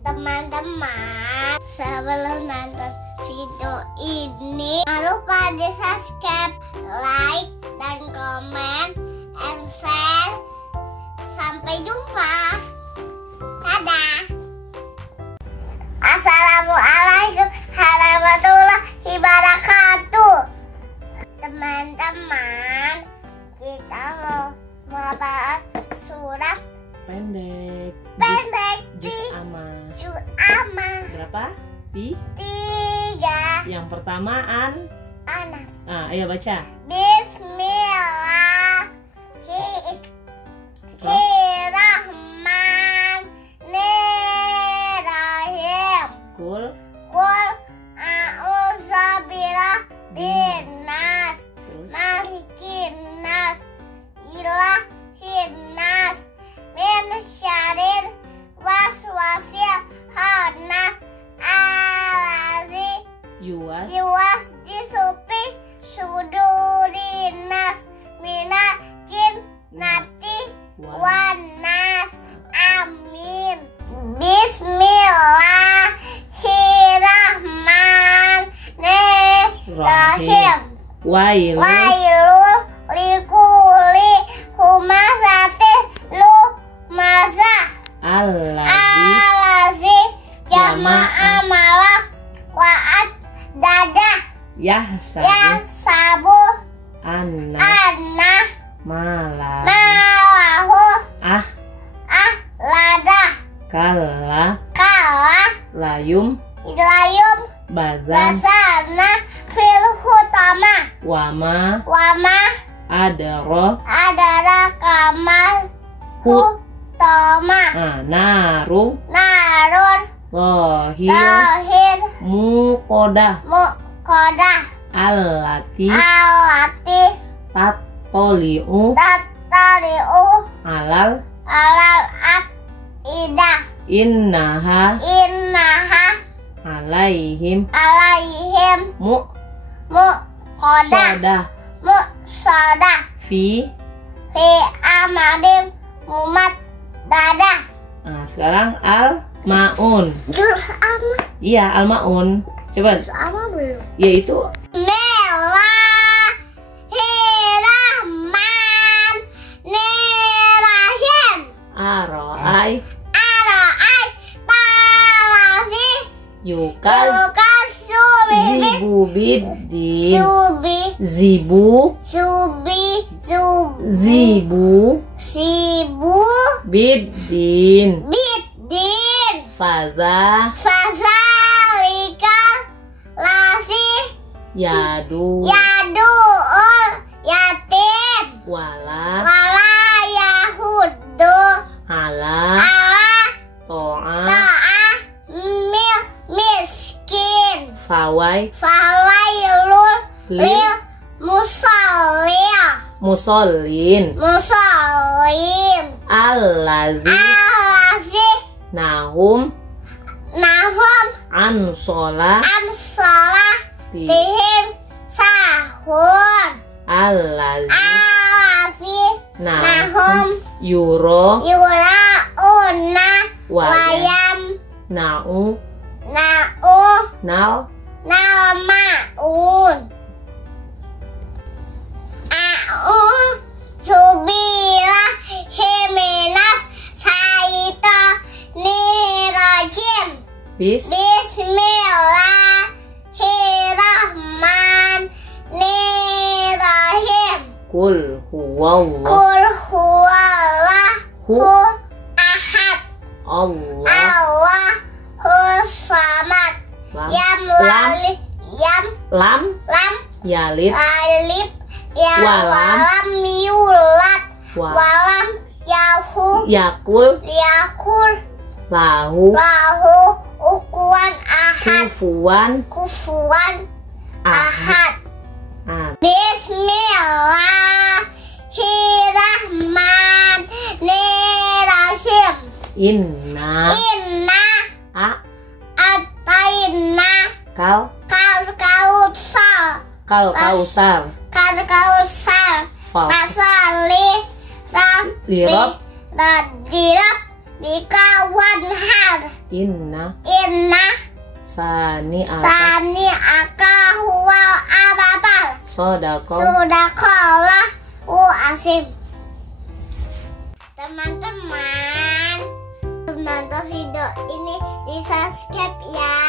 Teman-teman, sebelum nonton video ini, jangan lupa di subscribe, like, dan komen, and share. Sampai jumpa. Dadah. Assalamualaikum warahmatullahi wabarakatuh. Teman-teman, kita mau membahas surat pendek di Juz Amma. berapa? 3. Yang pertama Anas. Ayo baca. Bismillahirrahmanirrahim. Kul a'udzubillahi nas, terus malikin nas, ilahin nas, min syarril waswasil khannas, alazi yuwas disupi sudurinas, minal jinnati wanas. Amin. Bismillahirrahmanirrahim. Wailul Wailul likulli humazatin lumazah allazi jama'a malak wa'ad dadah yahsabu anna anna malahu malahu ladah kala kala layum ilayum bazan basana fil hutama wama wama adaro adalah kamal hutama naru narun lahir muqodah muqadah allati alati tatoliu tatari'u alal alal afidah innaha alaihim muqadah muqadah fi amadim mumat dadah. Sekarang al-maun. Juz amma. Iya, al-maun. Coba. Juz amma belum. Yaitu Bismillahirrahmanirrahim. Aro'ai Tarasi yukal Zibu Sibu biddin Biddin Fazalikal Lasi yaduul Yatim wala Yahudu ala to'a miskin fawailul lil musallin allazi nahum ansola tihim sahur allazi nahum yurauna wayam nau nalmaun. A'udzubillahi minas syaitonirrajim. Bismillahirrahmanirrahim. Kul huwallahu ahad. Allah Allahus samad. Lam yalid alif walam yulad Wa- walam yakul lahu ukuan ahad kufuwan ahad. ahad. Bismillahirrahmanirrahim. Inna ataina kal kausar Pasali lirab dirab bika wanhar Inna sani aka huwa abatal. sodako Sudakallah asim. Teman-teman, nonton video ini di subscribe ya.